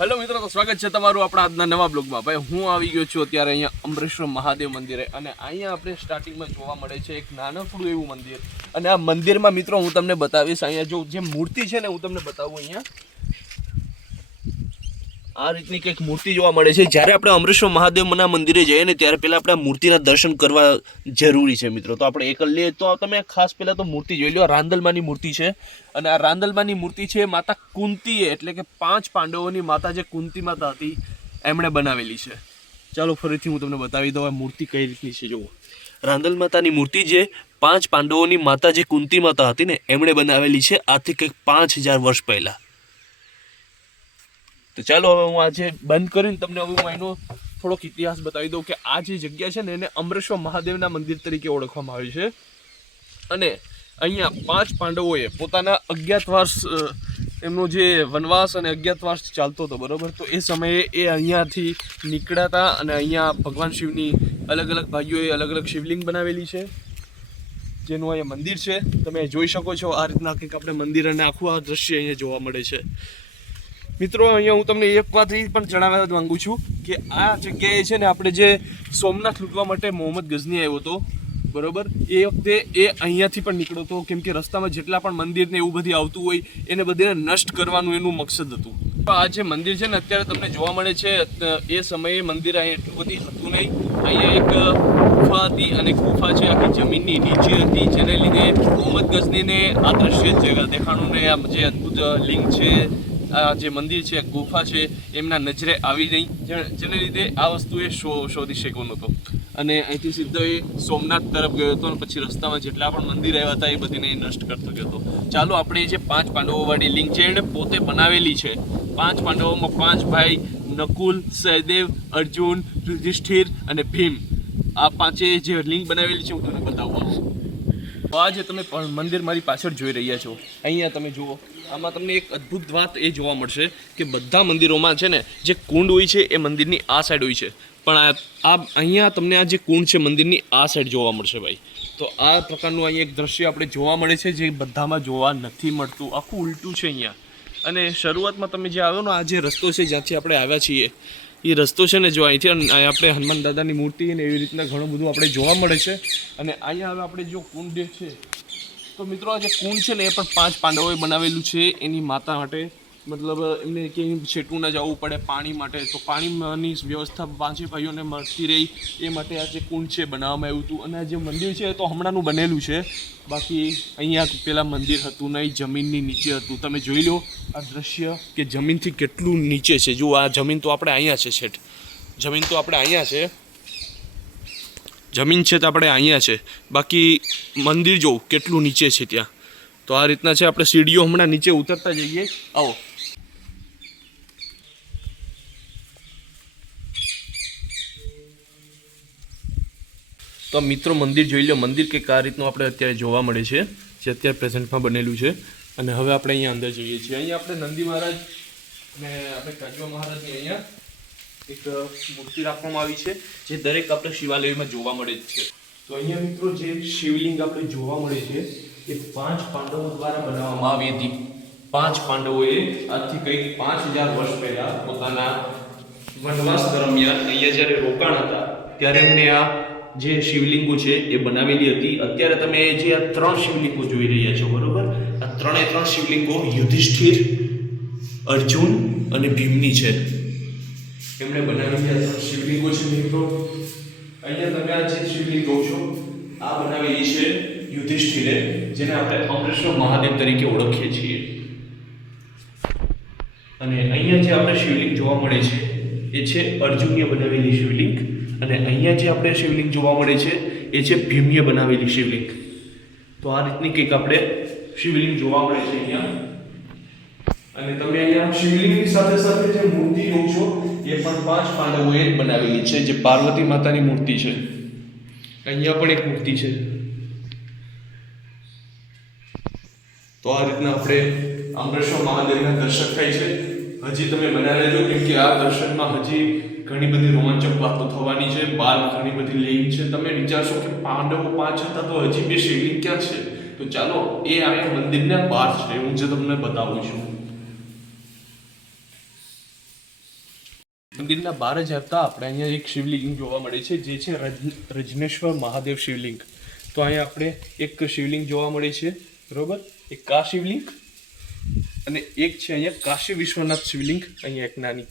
Hello મિત્રો, તો સ્વાગત છે તમારું આપણા આજના નવા બ્લોગમાં. ભાઈ હું આવી ગયો છું અત્યારે અહીંયા અમરેશ્વર મહાદેવ મંદિરે, અને અહીંયા આપણે સ્ટાર્ટિંગમાં જોવા મળે છે એક નાનકડું એવું મંદિર. અને આ મંદિરમાં મિત્રો હું તમને બતાવીશ, અહીંયા જો જે મૂર્તિ છે ને હું તમને બતાવું. અહીંયા આ રીતની કંઈક મૂર્તિ જોવા મળે છે. જ્યારે આપણે અમરેશ્વર મહાદેવના મંદિરે જઈએ ને ત્યારે પહેલાં આપણે મૂર્તિના દર્શન કરવા જરૂરી છે મિત્રો. તો આપણે એક લઈએ તો તમે ખાસ પહેલાં તો મૂર્તિ જોઈ લો. રાંદલમાની મૂર્તિ છે, અને આ રાંદલમાની મૂર્તિ છે માતા કુંતીએ, એટલે કે 5 પાંડવોની માતા જે કુંતી માતા હતી એમણે બનાવેલી છે. ચાલો ફરીથી હું તમને બતાવી દઉં આ મૂર્તિ કઈ રીતની છે. જુઓ, રાંદલ માતાની મૂર્તિ જે 5 પાંડવોની માતા જે કુંતી માતા હતી ને એમણે બનાવેલી છે આજથી કંઈક 5000 વર્ષ પહેલાં. તો ચાલો હવે હું આજે બંધ કરીને તમને હવે હું એનો થોડોક ઇતિહાસ બતાવી દઉં કે આ જે જગ્યા છે ને એને અમરેશ્વર મહાદેવના મંદિર તરીકે ઓળખવામાં આવે છે. અને અહીંયા 5 પાંડવોએ પોતાના અજ્ઞાતવાસ, એમનો જે વનવાસ અને અજ્ઞાતવાસ ચાલતો હતો બરાબર, તો એ સમયે એ અહીંયાથી નીકળ્યા હતા. અને અહીંયા ભગવાન શિવની અલગ અલગ ભાઈઓએ અલગ અલગ શિવલિંગ બનાવેલી છે, જેનું અહીંયા મંદિર છે. તમે જોઈ શકો છો આ રીતના કંઈક આપણે મંદિર અને આખું આ દ્રશ્ય અહીંયા જોવા મળે છે. મિત્રો અહીંયા હું તમને એક વાત એ પણ જણાવવા માંગુ છું કે આ જગ્યાએ છે ને આપણે જે સોમનાથ લૂંટવા માટે મોહમ્મદ ગઝની આવ્યો હતો બરાબર, એ વખતે એ અહીંયાથી પણ નીકળ્યો હતો, કેમ કે રસ્તામાં જેટલા પણ મંદિર ને એવું બધી આવતું હોય એને બધીને નષ્ટ કરવાનું એનું મકસદ હતું. આ જે મંદિર છે ને અત્યારે તમને જોવા મળે છે, એ સમયે મંદિર અહીંયા એટલું બધી હતું નહીં. અહીંયા એક ગુફા હતી, અને ગુફા છે આખી જમીનની નીચે હતી, જેને લીધે મોહમ્મદ ગઝનીને આ દ્રશ્ય દેખાણું ને આ જે અદ્ભુત લિંગ છે, આ જે મંદિર છે, ગુફા છે, એમના નજરે આવી નહીં, જેને લીધે આ વસ્તુ એ શોધી શક્યો નહોતો. અને અહીંથી સીધો એ સોમનાથ તરફ ગયો હતો, અને પછી રસ્તામાં જેટલા પણ મંદિર આવ્યા હતા એ બધીને નષ્ટ કરતો ગયો હતો. ચાલો આપણે જે 5 પાંડવોવાળી લિંક છે એણે પોતે બનાવેલી છે. 5 પાંડવોમાં 5 ભાઈ નકુલ, સહદેવ, અર્જુન, યુધિષ્ઠિર અને ભીમ, આ 5એ જે લિંક બનાવેલી છે હું તમને બતાવવા. આ જે તમે મંદિર મારી પાછળ જોઈ રહ્યા છો, અહીંયા તમે જુઓ, આમાં તમને એક અદ્ભુત વાત એ જોવા મળશે કે બધા મંદિરોમાં છે ને જે કુંડ હોય છે એ મંદિરની આ સાઈડ હોય છે, પણ આ અહીંયા તમને આ જે કુંડ છે મંદિરની આ સાઈડ જોવા મળશે ભાઈ. તો આ પ્રકારનું અહીંયા એક દ્રશ્ય આપણે જોવા મળે છે જે બધામાં જોવા નથી મળતું. આખું ઉલટું છે અહીંયા. અને શરૂઆતમાં તમે જે આવ્યો ને, આ જે રસ્તો છે જ્યાંથી આપણે આવ્યા છીએ, એ રસ્તો છે ને જો અહીંથી આપણે હનુમાન દાદાની મૂર્તિ ને એવી રીતના ઘણું બધું આપણે જોવા મળે છે. અને અહીંયા હવે આપણે જો કુંડ છે, તો મિત્રો આ જે કુંડ છે ને એ પણ 5 પાંડવોએ બનાવેલું છે એની માતા માટે, મતલબ એમને ક્યાંય છેટું ન જવું પડે પાણી માટે, તો પાણીની વ્યવસ્થા 5 ભાઈઓને મળતી રહી એ માટે આ જે કુંડ છે બનાવવામાં આવ્યું હતું. અને આ જે મંદિર છે એ તો હમણાંનું બનેલું છે, બાકી અહીંયા પહેલાં મંદિર હતું નહીં, જમીનની નીચે હતું. તમે જોઈ લો આ દ્રશ્ય કે જમીનથી કેટલું નીચે છે. જુઓ, આ જમીન તો આપણે અહીંયા છે, છેટ જમીન તો આપણે અહીંયા છે, જમીન છે તો આપણે અહીંયા છે, બાકી મંદિર જોવું કેટલું નીચે છે ત્યાં. તો આ રીતના છે. આપણે સીડીઓ હમણાં નીચે ઉતરતા જઈએ, આવો. તો મિત્રો મંદિર જોઈ લો. મંદિર કંઈક આ રીતનું આપણે અત્યારે જોવા મળે છે, જે અત્યારે પ્રેઝન્ટમાં બનેલું છે. અને હવે આપણે અહીંયા અંદર જઈએ છીએ. અહીંયા આપણે નંદી મહારાજ અને આપણે કાજવા મહારાજની અહીંયા એક મૂર્તિ રાખવામાં આવી છે, જે દરેક આપણે શિવાલયમાં જોવા મળે છે. તો અહીંયા મિત્રો જે શિવલિંગ આપણે જોવા મળે છે એ 5 પાંડવો દ્વારા બનાવવામાં આવી હતી. 5 પાંડવોએ આજથી કંઈક 5000 વર્ષ પહેલા પોતાના વનવાસ દરમિયાન અહીંયા જ્યારે રોકાણ હતા ત્યારે એમને આ જે શિવલિંગો છે એ બનાવેલી હતી. અત્યારે તમે જે આ 3 શિવલિંગો જોઈ રહ્યા છો બરોબર, આ 3 શિવલિંગો યુધિષ્ઠિર, અર્જુન અને ભીમની છે. એમણે બનાવેલી આ 3 શિવલિંગો છે મિત્રો. અહીંયા તમે આ જે શિવલિંગ જોવો છો આ બનાવેલી છે યુધિષ્ઠિરે, જેને આપણે અમરેશ્વર મહાદેવ તરીકે ઓળખીએ છીએ. અને અહીંયા જે આપણે શિવલિંગ જોવા મળે છે એ છે અર્જુનીય બનાવેલી શિવલિંગ. અને અહીંયા જે આપણે શિવલિંગ જોવા મળે છે એ છે ભીમીય બનાવેલી શિવલિંગ. તો આ રીતની કંઈક આપણે શિવલિંગ જોવા મળે છે અહીંયા. અને તમે અહીંયા શિવલિંગની સાથે સાથે જે મૂર્તિ જોવો છો એ પણ 5 પાંડવોએ બનાવેલી છે, જે પાર્વતી માતાની મૂર્તિ છે. અહીંયા પણ એક મૂર્તિ છે. તો આ રીતના આપણે અમરેશ્વર મહાદેવના દર્શન થાય છે. હજી તમે બનાવી લેજો, કેમ કે આ દર્શનમાં હજી ઘણી બધી રોમાંચક વાતો થવાની છે. બહાર ઘણી બધી લિંગ છે. તમે વિચારશો કે પાંડવો 5 હતા તો હજી 2 શિવલિંગ ક્યાં છે? તો ચાલો એ આ મંદિરના બહાર છે, હું જે તમને બતાવું છું. મંદિરના બહાર જ આવતા આપણે અહીંયા એક શિવલિંગ જોવા મળે છે, જે છે રજનેશ્વર મહાદેવ શિવલિંગ. તો અહીંયા આપણે એક શિવલિંગ જોવા મળે છે, બરોબર. એક કા શિવલિંગ અને એક છે અહીંયા કાશી વિશ્વનાથ શિવલિંગ, અહીંયા એક નાની.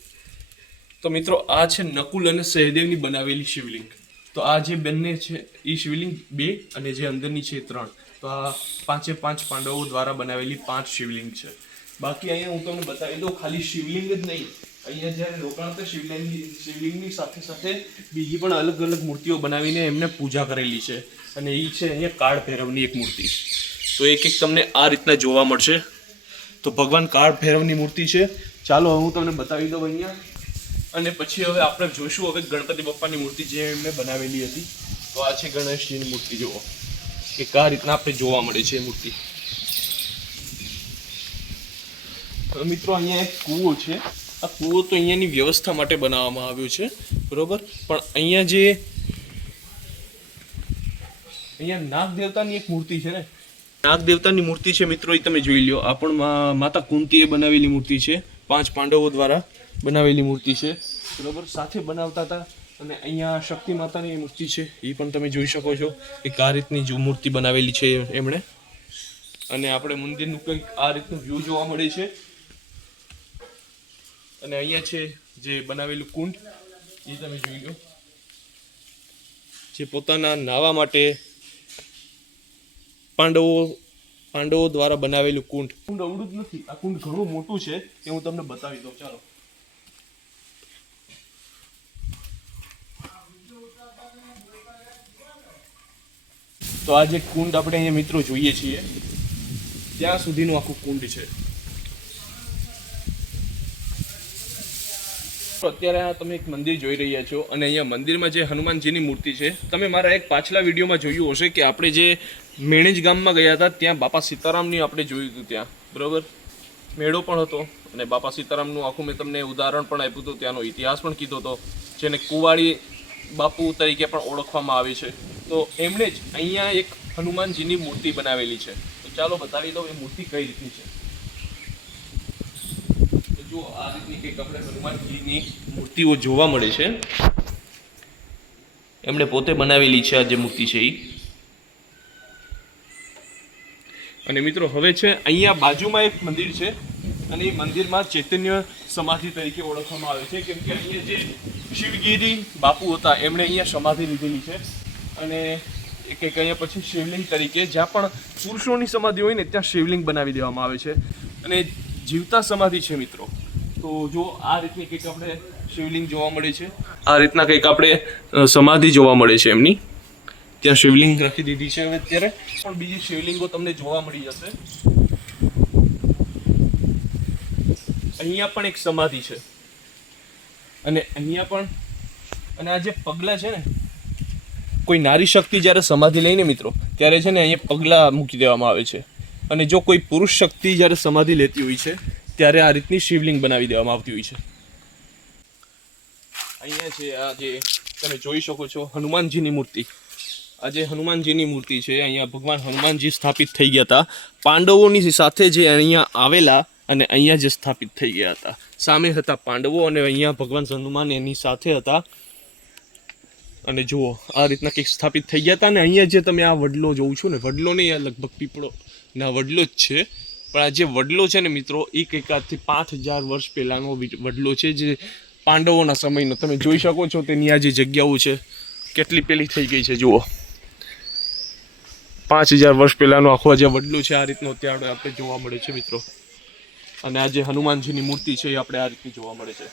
તો મિત્રો આ છે નકુલ અને સહદેવની બનાવેલી શિવલિંગ. તો આ જે બંને છે એ શિવલિંગ 2 અને જે અંદરની છે 3. તો આ 5 પાંડવો દ્વારા બનાવેલી 5 શિવલિંગ છે. બાકી અહીંયા હું તમને બતાવી દઉં, ખાલી શિવલિંગ જ નહીં, અહીંયા જ્યારે રોકાણ શિવલિંગની સાથે સાથે બીજી પણ અલગ અલગ મૂર્તિઓ બનાવીને એમને પૂજા કરેલી છે. અને એ છે અહીંયા કાળ ભૈરવની એક મૂર્તિ. તો એક તમને આ રીતના જોવા મળશે. તો ભગવાન કાળ ભૈરવની મૂર્તિ છે. ચાલો હું તમને બતાવી દઉં અહીંયા. અને પછી હવે આપણે જોઈશું હવે ગણપતિ બાપ્પાની મૂર્તિ જે એમને બનાવેલી હતી. તો આ છે ગણેશજીની મૂર્તિ. જુઓ કે આ રીતના આપણે જોવા મળે છે એ મૂર્તિ. મિત્રો અહીંયા એક કૂવો છે. આ કૂવો તો અહીંયાની વ્યવસ્થા માટે બનાવવામાં આવ્યો છે, બરોબર. પણ અહીંયા નાગ દેવતાની એક મૂર્તિ છે ને, નાગ દેવતાની મૂર્તિ છે મિત્રો, એ તમે જોઈ લો. આ પણ માતા કુંતીએ બનાવેલી મૂર્તિ છે, 5 પાંડવો દ્વારા બનાવેલી મૂર્તિ છે, બરોબર. સાથે બનાવતા હતા. અને અહીંયા શક્તિ માતાની મૂર્તિ છે, એ પણ તમે જોઈ શકો છો. એક આ રીતની જો મૂર્તિ બનાવેલી છે એમણે. અને આપણે મંદિરનું કંઈક આ રીતનું વ્યૂ જોવા મળે છે. અને અહીંયા છે જે બનાવેલું કુંડ, એ તમે જોઈ લો, જે પોતાના નાહવા માટે પાંડવો દ્વારા બનાવેલું કુંડ. કુંડ અવળું જ નથી, આ કુંડ ઘણું મોટું છે, એ હું તમને બતાવી દઉં. ચાલો. તો આ જે કુંડ આપણે અહીંયા મિત્રો જોઈએ છીએ, ત્યાં સુધીનું આખું કુંડ છે. અત્યારે આ તમે એક મંદિર જોઈ રહ્યા છો. અને અહીંયા મંદિરમાં જે હનુમાનજીની મૂર્તિ છે, તમે મારા એક પાછલા વિડીયોમાં જોયું હશે કે આપણે જે મેણેજ ગામમાં ગયા હતા, ત્યાં બાપા સીતારામની આપણે જોયું હતું ત્યાં, બરોબર. મેળો પણ હતો અને બાપા સીતારામનું આખું મેં તમને ઉદાહરણ પણ આપ્યું હતું, ત્યાંનો ઇતિહાસ પણ કીધો હતો, જેને કુવાડી બાપુ તરીકે પણ ઓળખવામાં આવે છે. તો એમણે જ અહીંયા એક હનુમાનજીની મૂર્તિ બનાવેલી છે. તો ચાલો બતાવી દઉં એ મૂર્તિ કઈ રીતની છે. તો જો આ રીતની કંઈક આપણે હનુમાનજીની મૂર્તિઓ જોવા મળે છે. એમણે પોતે બનાવેલી છે આ જે મૂર્તિ છે એ. અને મિત્રો હવે છે અહીંયા બાજુમાં એક મંદિર છે, અને એ મંદિરમાં ચૈતન્ય સમાધિ તરીકે ઓળખવામાં આવે છે, કેમ કે અહીંયા જે શિવગીરી બાપુ હતા એમણે અહીંયા સમાધિ લીધેલી છે. અને કંઈક અહીંયા પછી શિવલિંગ તરીકે, જ્યાં પણ પુરુષોની સમાધિ હોય ને ત્યાં શિવલિંગ બનાવી દેવામાં આવે છે. અને જીવતા સમાધિ છે મિત્રો. તો જો આ રીતની કંઈક આપણે શિવલિંગ જોવા મળે છે. આ રીતના કંઈક આપણે સમાધિ જોવા મળે છે એમની. ત્યાં શિવલિંગ રાખી દીધી છે. હવે અત્યારે પણ બીજી શિવલિંગો તમને જોવા મળી જશે. અહીંયા પણ એક સમાધિ છે, અને અહીંયા પણ. અને આ જે પગલાં છે ને, કોઈ નારી શક્તિ જ્યારે સમાધિ લઈને મિત્રો, ત્યારે છે ને અહીંયા પગલાં મૂકી દેવામાં આવે છે. અને જો કોઈ પુરુષ શક્તિ જ્યારે સમાધિ લેતી હોય છે, ત્યારે આ રીતની શિવલિંગ બનાવી દેવામાં આવતી હોય છે. અહીંયા છે આ જે તમે જોઈ શકો છો હનુમાનજીની મૂર્તિ. આ જે હનુમાનજીની મૂર્તિ છે, અહીંયા ભગવાન હનુમાનજી સ્થાપિત થઈ ગયા હતા પાંડવોની સાથે, જે અહીંયા આવેલા અને અહીંયા જે સ્થાપિત થઈ ગયા હતા. સામે હતા પાંડવો અને અહીંયા ભગવાન હનુમાન એની સાથે હતા. અને જુઓ આ રીતના કંઈક સ્થાપિત થઈ ગયા હતા. અને અહીંયા જે તમે આ વડલો જોઉં છો ને, વડલો નહીં, આ લગભગ પીપળો ના વડલો જ છે. પણ આ જે વડલો છે ને મિત્રો, એ કંઈક આજથી 5000 વર્ષ પહેલાંનો વડલો છે, જે પાંડવોના સમયનો. તમે જોઈ શકો છો તેની આ જે જગ્યાઓ છે કેટલી પેલી થઈ ગઈ છે. જુઓ 5000 વર્ષ પહેલાંનો આખો જે વડલો છે, આ રીતનો અત્યારે આપણે જોવા મળે છે મિત્રો. અને આ જે હનુમાનજીની મૂર્તિ છે, એ આપણે આ રીતની જોવા મળે છે.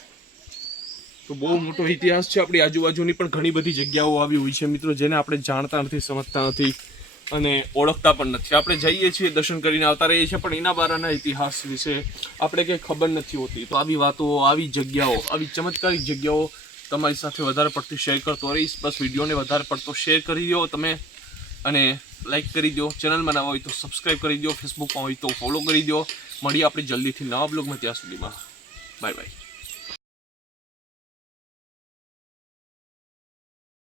તો બહુ મોટો ઇતિહાસ છે. આપણી આજુબાજુની પણ ઘણી બધી જગ્યાઓ આવી હોય છે મિત્રો, જેને આપણે જાણતા નથી, સમજતા નથી અને ઓળખતા પણ નથી. આપણે જઈએ છીએ, દર્શન કરીને આવતા રહીએ છીએ, પણ એના બારાના ઇતિહાસ વિશે આપણે કંઈ ખબર નથી હોતી. તો આવી વાતો, આવી જગ્યાઓ, આવી ચમત્કારિક જગ્યાઓ તમારી સાથે વધારે પડતી શેર કરતો રહીશ. બસ વિડીયોને વધારે પડતો શેર કરી દો તમે, અને લાઈક કરી દો. ચેનલમાં નવા હોય તો સબસ્ક્રાઈબ કરી દો. ફેસબુકમાં હોય તો ફોલો કરી દો. મળીએ આપણે જલ્દીથી નવા બ્લોગમાં. ત્યાં સુધીમાં બાય બાય.